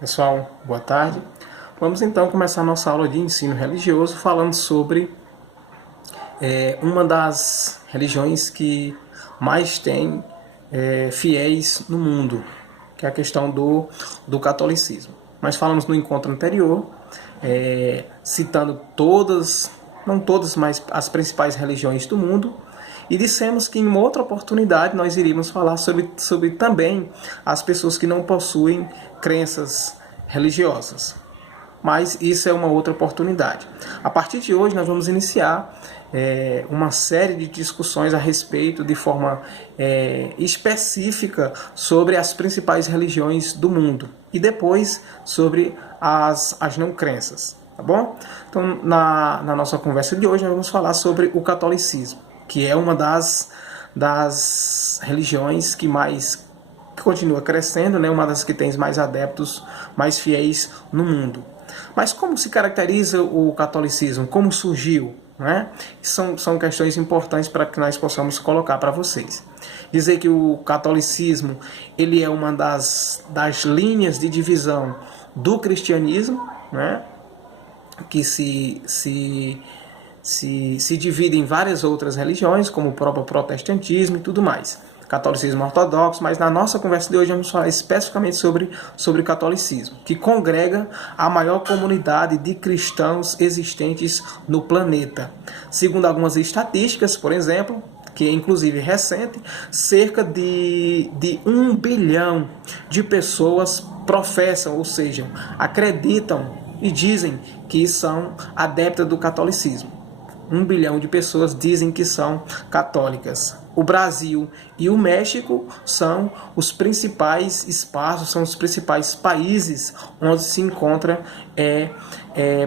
Pessoal, boa tarde. Vamos então começar a nossa aula de ensino religioso falando sobre uma das religiões que mais tem fiéis no mundo, que é a questão do catolicismo. Nós falamos no encontro anterior, citando todas, não todas, mas as principais religiões do mundo, e dissemos que em outra oportunidade nós iríamos falar sobre também as pessoas que não possuem crenças religiosas. Mas isso é uma outra oportunidade. A partir de hoje nós vamos iniciar uma série de discussões a respeito de forma específica sobre as principais religiões do mundo e depois sobre as não crenças, tá bom? Então na nossa conversa de hoje nós vamos falar sobre o catolicismo, que é uma das religiões que continua crescendo, né? Uma das que tem mais adeptos, mais fiéis no mundo. Mas como se caracteriza o catolicismo? Como surgiu? Né? São questões importantes para que nós possamos colocar para vocês. Dizer que o catolicismo ele é uma das linhas de divisão do cristianismo, né? Que se divide em várias outras religiões, como o próprio protestantismo e tudo mais. Catolicismo ortodoxo, mas na nossa conversa de hoje vamos falar especificamente sobre o catolicismo, que congrega a maior comunidade de cristãos existentes no planeta. Segundo algumas estatísticas, por exemplo, que é inclusive recente, cerca de 1 bilhão de pessoas professam, ou seja, acreditam e dizem que são adeptas do catolicismo. 1 bilhão de pessoas dizem que são católicas. O Brasil e o México são os principais espaços, são os principais países onde se encontram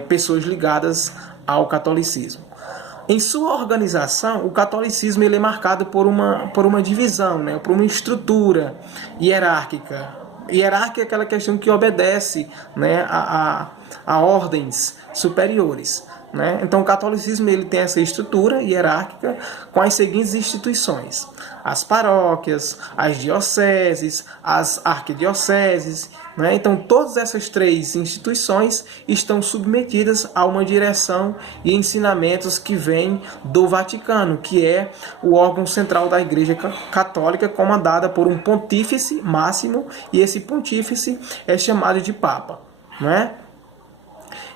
pessoas ligadas ao catolicismo. Em sua organização, o catolicismo ele é marcado por uma divisão, né, por uma estrutura hierárquica. Hierárquica é aquela questão que obedece, né, a ordens superiores. Né? Então o catolicismo ele tem essa estrutura hierárquica com as seguintes instituições: as paróquias, as dioceses, as arquidioceses. Né? Então todas essas três instituições estão submetidas a uma direção e ensinamentos que vêm do Vaticano, que é o órgão central da Igreja Católica, comandada por um pontífice máximo, e esse pontífice é chamado de Papa. Né?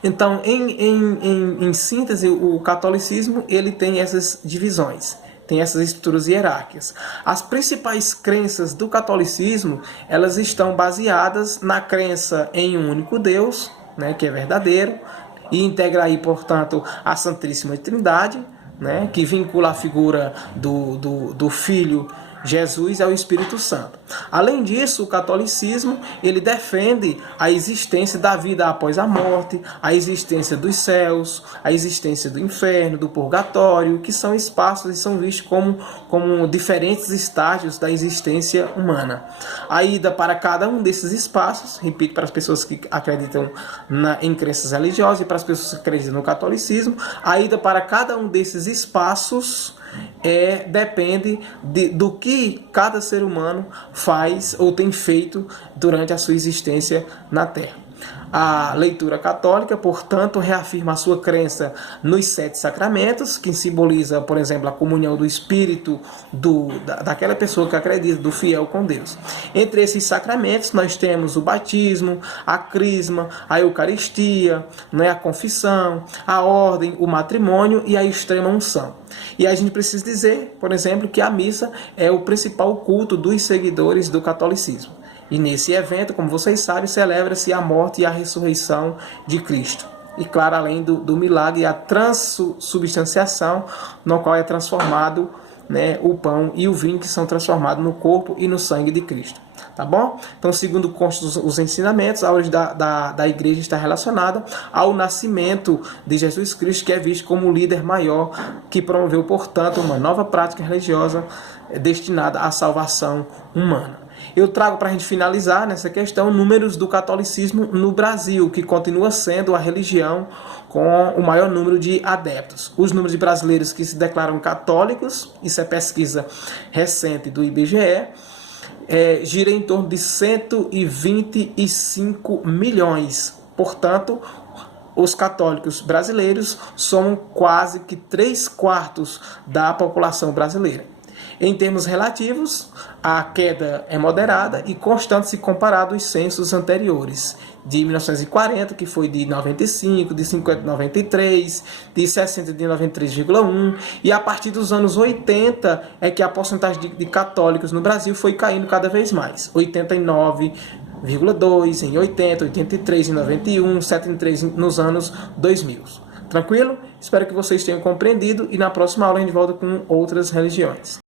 Então, em síntese, o catolicismo ele tem essas divisões, tem essas estruturas hierárquicas. As principais crenças do catolicismo, elas estão baseadas na crença em um único Deus, né, que é verdadeiro, e integra aí, portanto, a Santíssima Trindade, né, que vincula a figura do Filho Jesus é o Espírito Santo. Além disso, o catolicismo ele defende a existência da vida após a morte, a existência dos céus, a existência do inferno, do purgatório, que são espaços e são vistos como diferentes estágios da existência humana. A ida para cada um desses espaços, repito, para as pessoas que acreditam em crenças religiosas e para as pessoas que acreditam no catolicismo, a ida para cada um desses espaços depende do que cada ser humano faz ou tem feito durante a sua existência na Terra. A leitura católica, portanto, reafirma a sua crença nos 7 sacramentos, que simboliza, por exemplo, a comunhão do Espírito daquela pessoa que acredita, do fiel com Deus. Entre esses sacramentos, nós temos o batismo, a crisma, a Eucaristia, né, a confissão, a ordem, o matrimônio e a extrema unção. E a gente precisa dizer, por exemplo, que a missa é o principal culto dos seguidores do catolicismo. E nesse evento, como vocês sabem, celebra-se a morte e a ressurreição de Cristo. E claro, além do milagre e a transubstanciação, no qual é transformado, né, o pão e o vinho, que são transformados no corpo e no sangue de Cristo. Tá bom? Então, segundo constam os ensinamentos, a origem da igreja está relacionada ao nascimento de Jesus Cristo, que é visto como o líder maior, que promoveu, portanto, uma nova prática religiosa destinada à salvação humana. Eu trago para a gente finalizar nessa questão números do catolicismo no Brasil, que continua sendo a religião com o maior número de adeptos. Os números de brasileiros que se declaram católicos, isso é pesquisa recente do IBGE, gira em torno de 125 milhões. Portanto, os católicos brasileiros somam quase que 3/4 da população brasileira. Em termos relativos, a queda é moderada e constante se comparado aos censos anteriores, de 1940, que foi de 95, de 50 de 93, de 60 de 93,1, e a partir dos anos 80 é que a porcentagem de católicos no Brasil foi caindo cada vez mais. 89,2 em 80, 83 em 91, 73 nos anos 2000. Tranquilo? Espero que vocês tenham compreendido e na próxima aula a gente volta com outras religiões.